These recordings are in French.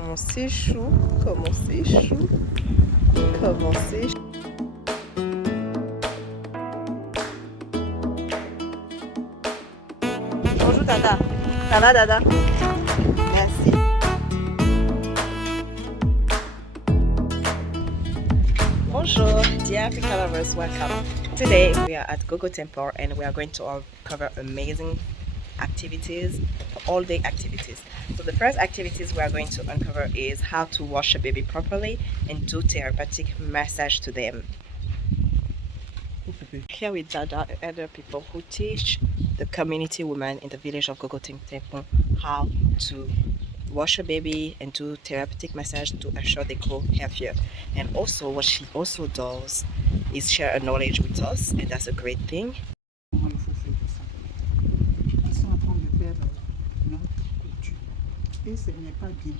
Comment c'est chou, comment c'est chou, comment c'est chou. Bonjour Dada. Ça va Dada? Merci. Bonjour, dear Africa lovers, welcome. Today we are at Gogo Temple and we are going to cover amazing activities, all day activities. So the first activities we are going to uncover is how to wash a baby properly and do therapeutic massage to them. Here with Dada and other people who teach the community women in the village of Gogo Temple how to wash a baby and do therapeutic massage to ensure they grow healthier. And also what she also does is share her knowledge with us, and that's a great thing. Comment il faut faire ça. Ils sont en train de perdre notre culture. Et ce n'est pas bien.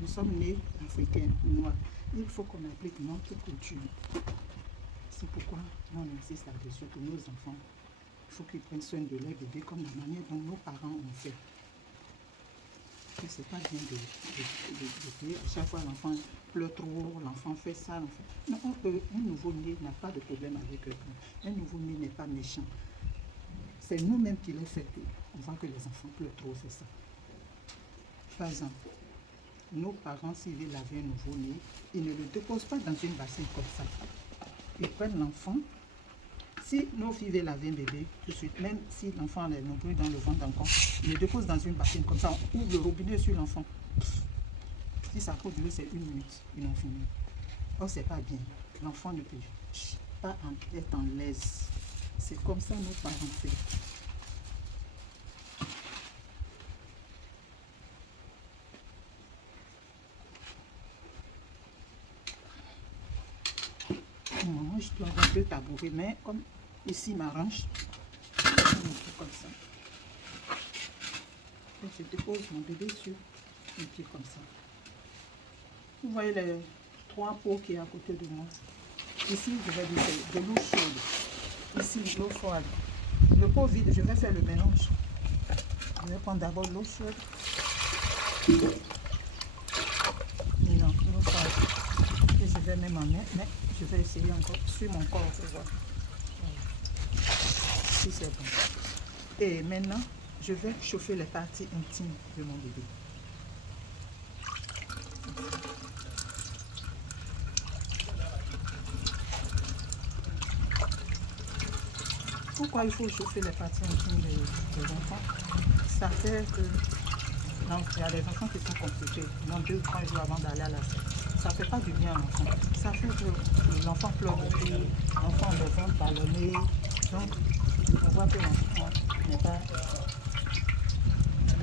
Nous sommes nés africains, noirs. Il faut qu'on applique notre culture. C'est pourquoi on insiste là-dessus pour nos enfants. Il faut qu'ils prennent soin de leur bébé comme la manière dont nos parents ont fait. Et c'est pas bien de dire à chaque fois l'enfant pleure trop, l'enfant fait ça. Non, un nouveau-né n'a pas de problème avec quelqu'un. Un nouveau-né n'est pas méchant. C'est nous-mêmes qui les fait. On voit que les enfants pleurent trop, c'est ça. Par exemple, nos parents, s'ils veulent laver un nouveau-né, ils ne le déposent pas dans une bassine comme ça. Ils prennent l'enfant. Si nos filles veulent laver un bébé, tout de suite, même si l'enfant est nombreux dans le ventre encore, ils le déposent dans une bassine comme ça, on ouvre le robinet sur l'enfant. Si ça peut durer, c'est 1 minute, ils ont fini. Oh, c'est pas bien. L'enfant ne peut pas être en l'aise. C'est comme ça nos parents font. Moi, je dois avoir 2 tabourets, mais comme ici m'arrange, je vais mettre comme ça. Et je dépose mon bébé sur un pied comme ça. Vous voyez les 3 pots qui est à côté de moi. Ici, je vais dire de l'eau chaude. Ici, l'eau froide. Le pot vide, je vais faire le mélange. Je vais prendre d'abord l'eau chaude. Non, l'eau froide. Et je vais même en mettre, mais je vais essayer encore sur mon corps. Voilà. Si c'est bon. Et maintenant, je vais chauffer les parties intimes de mon bébé. Pourquoi il faut chauffer les parties intimes des enfants? Ça fait que donc, il y a des enfants qui sont consultés, non 2 ou 3 jours avant d'aller à la salle. Ça ne fait pas du bien à l'enfant. Ça fait que l'enfant pleure beaucoup, l'enfant a le ventre ballonné. Donc, on voit que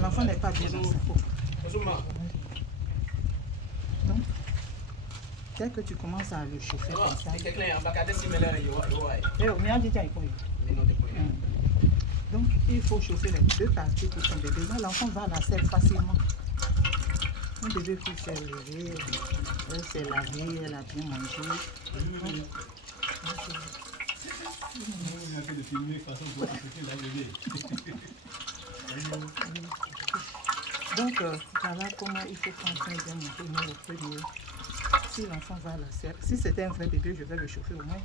l'enfant n'est pas bien dans sa peau. Donc, dès que tu commences à le chauffer comme ça. Donc, il faut chauffer les 2 parties pour ton bébé. Là, l'enfant va à la selle facilement. Un bébé qui s'est levé, elle s'est lavée, elle a bien mangé. Donc, voilà comment il faut prendre soin d'un nouveau-né au premier. Si l'enfant va à la selle, si c'était un vrai bébé, je vais le chauffer au moins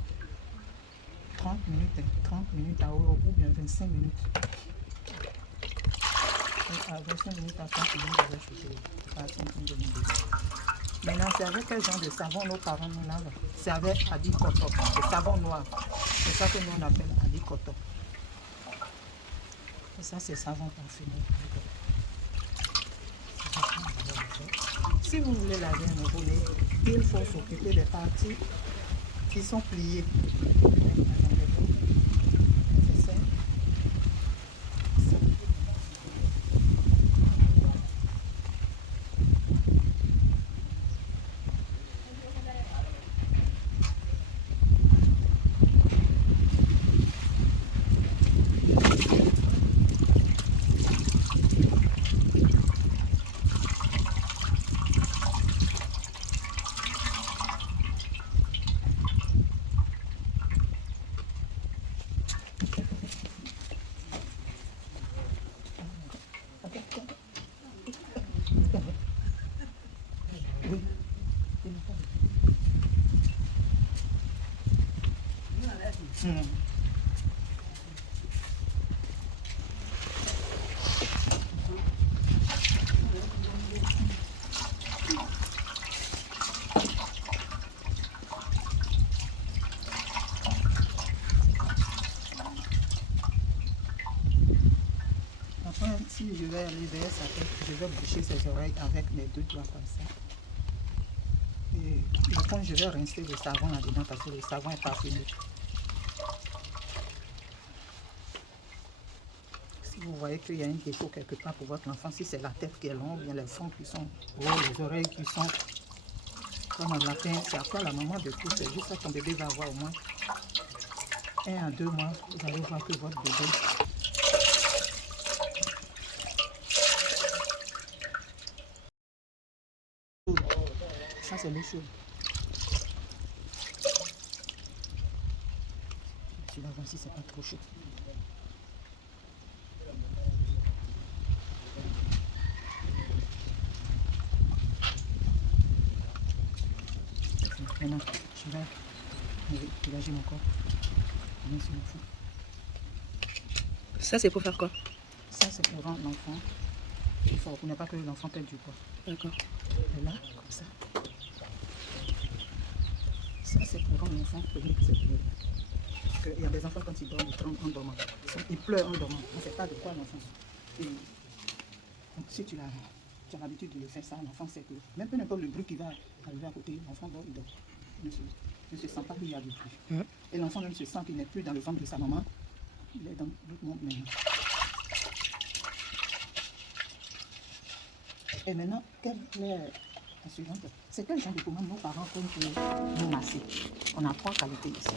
30 minutes à eau ou bien 25 minutes. À 25 minutes à 30 minutes, je vais chauffer la partie intime de mon bébé. Maintenant, c'est avec quel genre de savon nos parents nous lavent? C'est avec Adi Koto, le savon noir. C'est ça que nous on appelle Adi Koto. Et ça, c'est savon parfumé. Si vous voulez laver un nouveau-né, il faut s'occuper des parties qui sont pliées. l'enfant, si je vais aller vers sa tête, je vais boucher ses oreilles avec mes 2 doigts comme ça. Et le fond, je vais rincer le savon là-dedans parce que le savon est parfumé. Si vous voyez qu'il y a un défaut quelque part pour votre enfant, si c'est la tête qui est longue, bien les fonds qui sont hauts, les oreilles qui sont comme un lapin, c'est à quoi la maman de tout. C'est juste ça que ton bébé va avoir au moins 1 à 2 mois. Vous allez voir que votre bébé. Ça, c'est l'eau chaude. Tu vas voir si c'est pas trop chaud. Maintenant, je vais dégager mon corps. Je mets sur le fond. Ça, c'est pour faire quoi? Ça, c'est pour rendre l'enfant. Il faut pour ne pas que l'enfant perde du poids. D'accord. Et là, comme ça. Ça, c'est pour rendre l'enfant. Il y a des enfants, quand ils dorment, ils tremblent en dormant. Ils pleurent en dormant. On ne sait pas de quoi l'enfant. Et donc, si tu as l'habitude de le faire, ça, l'enfant sait que même peu importe le bruit qui va arriver à côté, l'enfant dort, il dort. Ne se sent pas qu'il y a du bruit. Et l'enfant même se sent qu'il n'est plus dans le ventre de sa maman. Il est dans l'autre monde maintenant. Et maintenant, quelle est la suivante? C'est quel genre de pommade nos parents font pour nous masser? On a 3 qualités ici.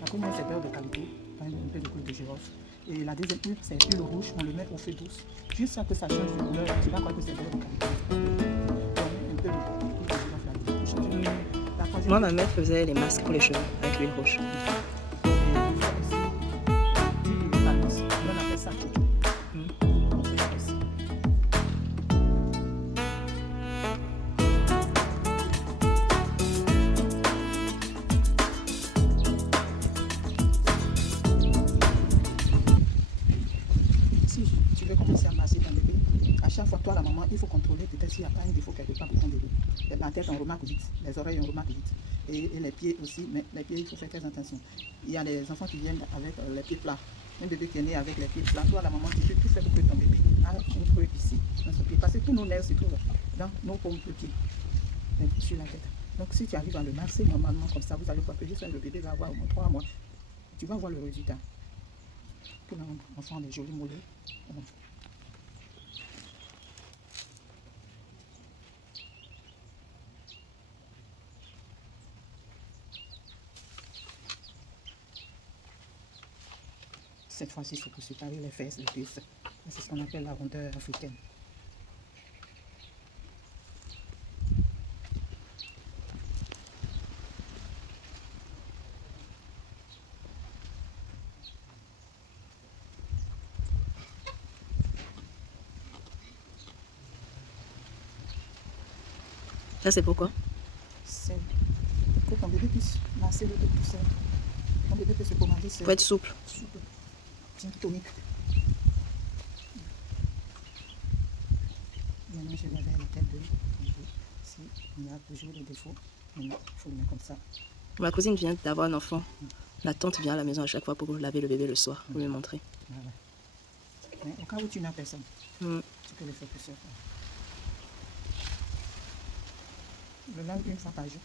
La première, c'est beurre de qualité, un peu de clou de girofle. Et la deuxième huile, c'est huile rouge, on le met au feu douce. Jusqu'à que ça change de couleur, tu vas croire que c'est beurre de qualité. Un peu de clou de girofle là-dedans. Moi, ma mère faisait les masques pour les cheveux avec l'huile rouge. Si tu veux commencer à masser ton bébé, à chaque fois, toi, la maman, il faut contrôler peut-être s'il n'y a pas un défaut quelque part pour ton bébé. La tête, on remarque vite. Les oreilles, on remarque vite. Et les pieds aussi, mais les pieds, il faut faire très attention. Il y a des enfants qui viennent avec les pieds plats. Un bébé qui est né avec les pieds plats. Toi, la maman, tu peux tout faire pour que ton bébé a un creux ici, dans son pied. Parce que tous nos nerfs se trouvent dans nos paumes de pied, sur la tête. Donc, si tu arrives à le masser normalement comme ça, vous allez voir que juste le bébé va avoir au moins 3 mois. Tu vas voir le résultat. Que l'enfant a des jolis mollets. Cette fois-ci, c'est pour séparer les fesses, les cuisses. C'est ce qu'on appelle la rondeur africaine. Ça, c'est pourquoi? C'est pour que ton bébé puisse masser le dos tout seul. Ton bébé peut se pommader seul. Pour être souple. Souple. Bien tonique. Maintenant, je vais vers la tête de bébé. S'il y a toujours des défauts, maintenant, il faut le mettre comme ça. Ma cousine vient d'avoir un enfant. La tante vient à la maison à chaque fois pour laver le bébé le soir, pour lui montrer. Voilà. Mais au cas où tu n'as personne, tu peux le faire tout seul. Le lave une fois par jour.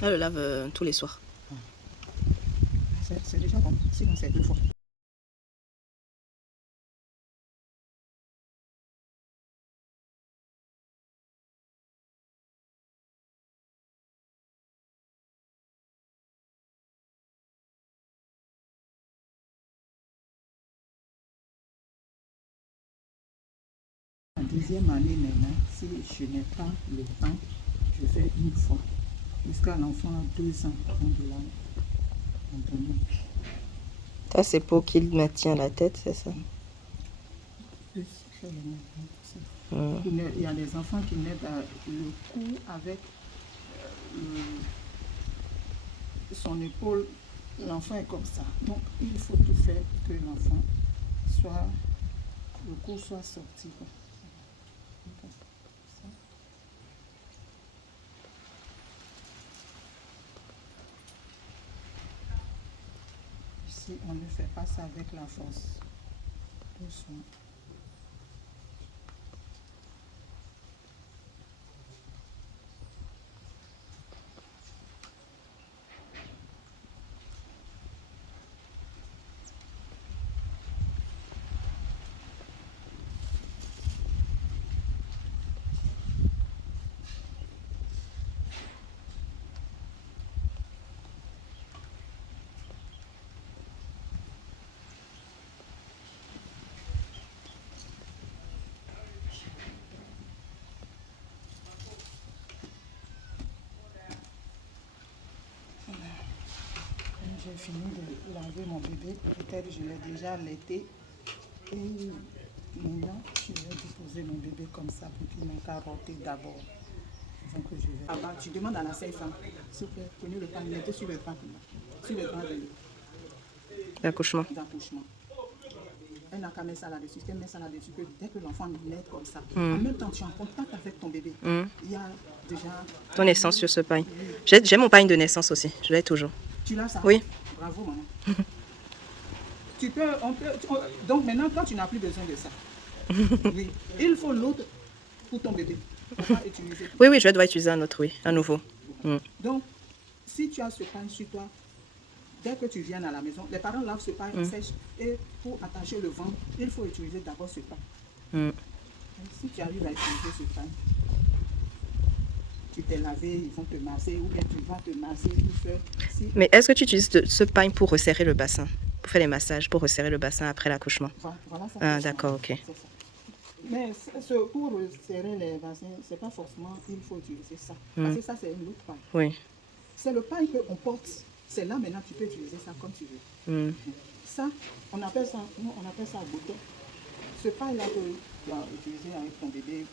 Elle le lave tous les soirs. C'est déjà bon. Sinon, c'est 2 fois. En 10e année maintenant, si je n'ai pas le temps, je fais une fois. Jusqu'à l'enfant a 2 ans avant de la donner. Ça, c'est pour qu'il maintient la tête, c'est ça? Plus faire le mouvement, tout ça. Il y a des enfants qui mettent le cou avec son épaule. L'enfant est comme ça. Donc, il faut tout faire pour que l'enfant soit, le cou soit sorti. Ici, on ne fait pas ça avec la force. Doucement. j'ai fini de laver mon bébé. Peut-être je l'ai déjà allaité. Et maintenant, je vais déposer mon bébé comme ça pour qu'il n'a qu'à roter d'abord. Donc je vais. Ah bah, tu demandes à la CFA, s'il vous plaît, prenez le pain, mettez sur le pain, sur le grand L'accouchement. d'accouchement. Elle n'a qu'à mettre ça là-dessus. Elle met ça là-dessus que dès que l'enfant naît comme ça, en même temps, tu es en contact avec ton bébé. Il y a déjà. Ton naissance sur ce pain. J'ai mon pain de naissance aussi. Je l'ai toujours. Tu l'as ça? Oui. Bravo, maman. Tu peux, donc maintenant, toi, tu n'as plus besoin de ça. Oui. Il faut l'autre pour ton bébé. Pour pas utiliser. Oui, je dois utiliser un autre, oui, un nouveau. Donc, si tu as ce pain sur toi, dès que tu viens à la maison, les parents lavent ce pain sèche et pour attacher le ventre, il faut utiliser d'abord ce pain. Et si tu arrives à utiliser ce pain, tu t'es lavé, ils vont te masser ou bien tu vas te masser tout seul. Si... Mais est-ce que tu utilises ce pain pour resserrer le bassin? Pour faire les massages, pour resserrer le bassin après l'accouchement? Voilà ça. Ah, d'accord, ok. Mais pour resserrer les bassins, c'est pas forcément il faut utiliser ça. Parce que ça, c'est une autre pain. Oui. C'est le pain qu'on porte. C'est là maintenant tu peux utiliser ça comme tu veux. Ça, on appelle ça bouton. Ce pain-là que tu vas utiliser avec ton bébé,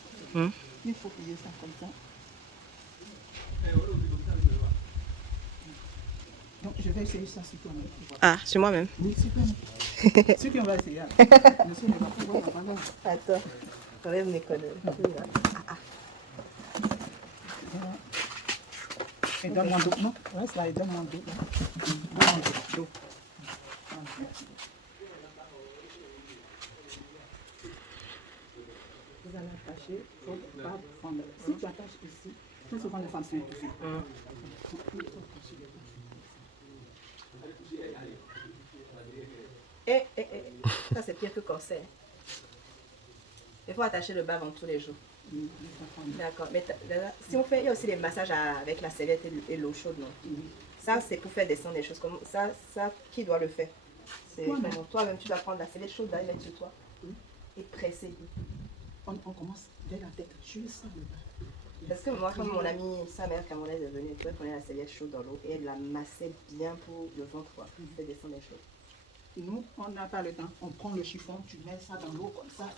il faut plier ça comme ça. Donc je vais essayer ça sur toi-même. Ah, sur moi-même? Oui, sur toi-même. Ceux qui on va essayer. Je sais, mais pas pouvoir la valeur. Attends, j'enlève mes conneries. Et donne-moi d'eau, non? Reste là et donne-moi d'eau. Donne-moi d'eau. Vous allez attacher, il faut pas prendre. Si tu attaches ici, très souvent les femmes sont étouffées. Ça c'est pire que corset. Il faut attacher le bas-ventre tous les jours. D'accord. Mais si on fait, il y a aussi les massages avec la serviette et l'eau chaude, non? Ça, c'est pour faire descendre des choses comme ça. Qui doit le faire? C'est toi-même, tu dois prendre la serviette chaude, là, et mettre sur toi et presser. On commence dès la tête, juste le bas. Parce que moi, quand mon amie, sa mère camerounaise est venue, elle prenait la serviette chaude dans l'eau et elle la massait bien pour le ventre, quoi, pour faire descendre les choses. Nous, on n'a pas le temps. On prend le chiffon, tu mets ça dans l'eau comme ça.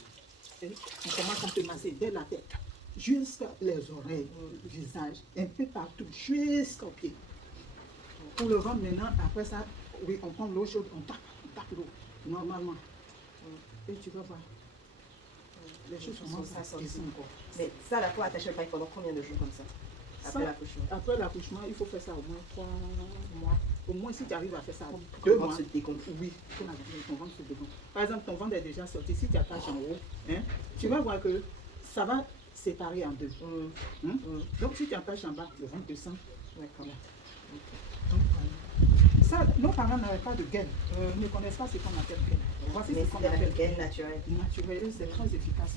Et on commence à te masser dès la tête, jusqu'à les oreilles, le visage, un peu partout, jusqu'aux pieds. Pour le ventre maintenant, après ça, oui, on prend l'eau chaude, on tape l'eau, normalement. Et tu vas voir. Les choses commencent à sortir. Mais ça, là, pour attacher le pain pendant combien de jours comme ça? Après l'accouchement? Après l'accouchement, il faut faire ça au moins 3 mois. Au moins, si tu arrives à faire ça, pour 2 mois. Se dégonfle. Oui, ton ventre se dégonfle. Par exemple, ton ventre est déjà sorti. Si tu attaches en haut, tu vas voir que ça va séparer en deux. Donc, si tu attaches en bas, le ventre descend. D'accord. Donc, ça, nos parents n'avaient pas de gaine. Ils ne connaissent pas ce qu'on appelle gaine. Voici ce qu'on appelle gaine naturelle. Naturelle, c'est très efficace.